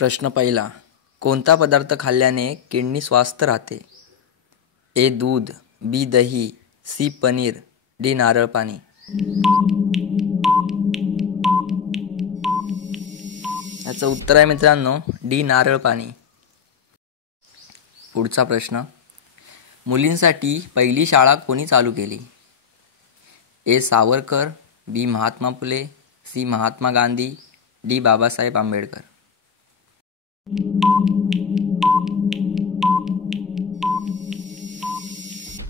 प्रश्न पहिला, कोणता पदार्थ खाल्ल्याने किडनी स्वस्थ राहते? ए दूध, बी दही, सी पनीर, डी नारळ पाणी. याचं उत्तर आहे मित्रांनो डी नारळ पाणी. पुढचा प्रश्न, मुलींसाठी पहिली शाळा कोणी चालू केली? ए सावरकर, बी महात्मा फुले, सी महात्मा गांधी, डी बाबासाहेब आंबेडकर.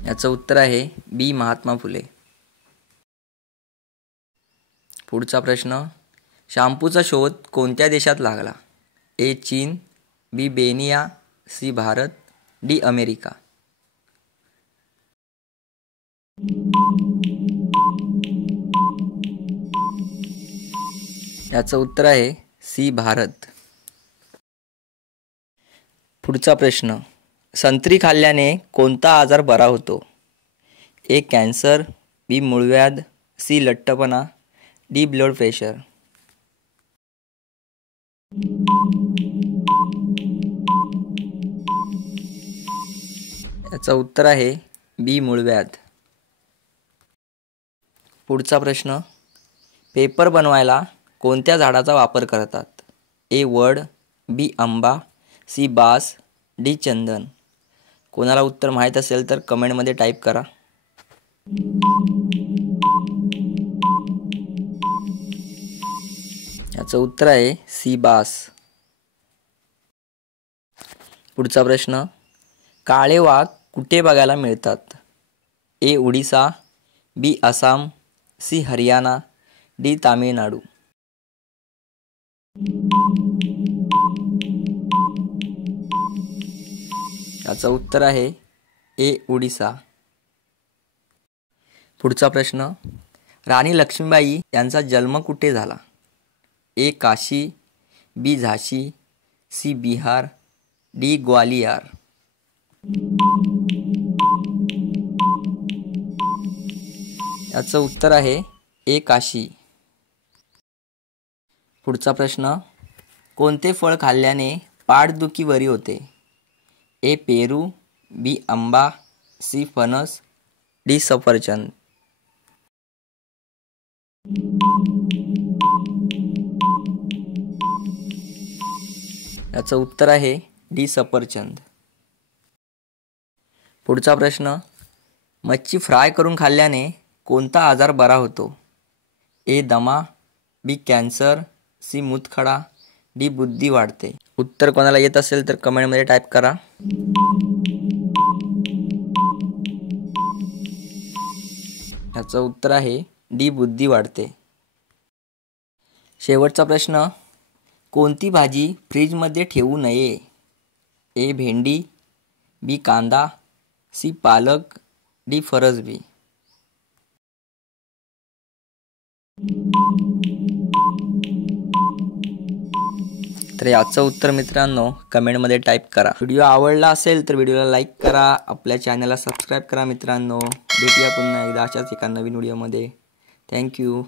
याचं उत्तर आहे बी महात्मा फुले. पुढचा प्रश्न, शॅम्पूचा शोध कोणत्या देशात लागला? ए चीन, बी बेनिया, सी भारत, डी अमेरिका. याचं उत्तर आहे सी भारत. पुढचा प्रश्न, संत्री खाल्ल्याने कोणता आजार बरा होतो? ए कॅन्सर, बी मूळव्याध, सी लठ्ठपणा, डी ब्लड प्रेशर. याचं उत्तर आहे बी मूळव्याध. पुढचा प्रश्न, पेपर बनवायला कोणत्या झाडाचा वापर करतात? ए वड, बी आंबा, सी बास, डी चंदन. कोणाला उत्तर माहीत असेल तर कमेंटमध्ये टाईप करा. याचं उत्तर आहे सी बास. पुढचा प्रश्न, काळे वाघ कुठे बघायला मिळतात? ए उडीसा, बी आसाम, सी हरियाणा, डी तामिळनाडू. याचं उत्तर आहे ए उडीसा. पुढचा प्रश्न, राणी लक्ष्मीबाई यांचा जन्म कुठे झाला? ए काशी, बी झाशी, सी बिहार, डी ग्वालियर. याचं उत्तर आहे ए काशी. पुढचा प्रश्न, कोणते फळ खाल्ल्याने पाठदुखी बरी होते? ए पेरू, बी आंबा, सी फणस, डी सफरचंद. याचं उत्तर आहे डी सफरचंद. पुढचा प्रश्न, मच्छी फ्राय करून खाल्ल्याने कोणता आजार बरा होतो? ए दमा, बी कॅन्सर, सी मूतखडा, डी बुद्धी वाढते. उत्तर कोणाला येत असेल तर कमेंटमध्ये टाईप करा. याचं उत्तर आहे डी बुद्धी वाढते. शेवटचा प्रश्न, कोणती भाजी फ्रीजमध्ये ठेवू नये? ए भेंडी, बी कांदा, सी पालक, डी फरसबी. तर याचं उत्तर मित्रांनो कमेंटमध्ये टाईप करा. व्हिडिओ आवडला असेल तर व्हिडिओला लाईक करा, आपल्या चॅनलला सबस्क्राईब करा मित्रांनो. भेटूया पुन्हा एकदा अशाच एका नवीन व्हिडिओमध्ये. थँक्यू.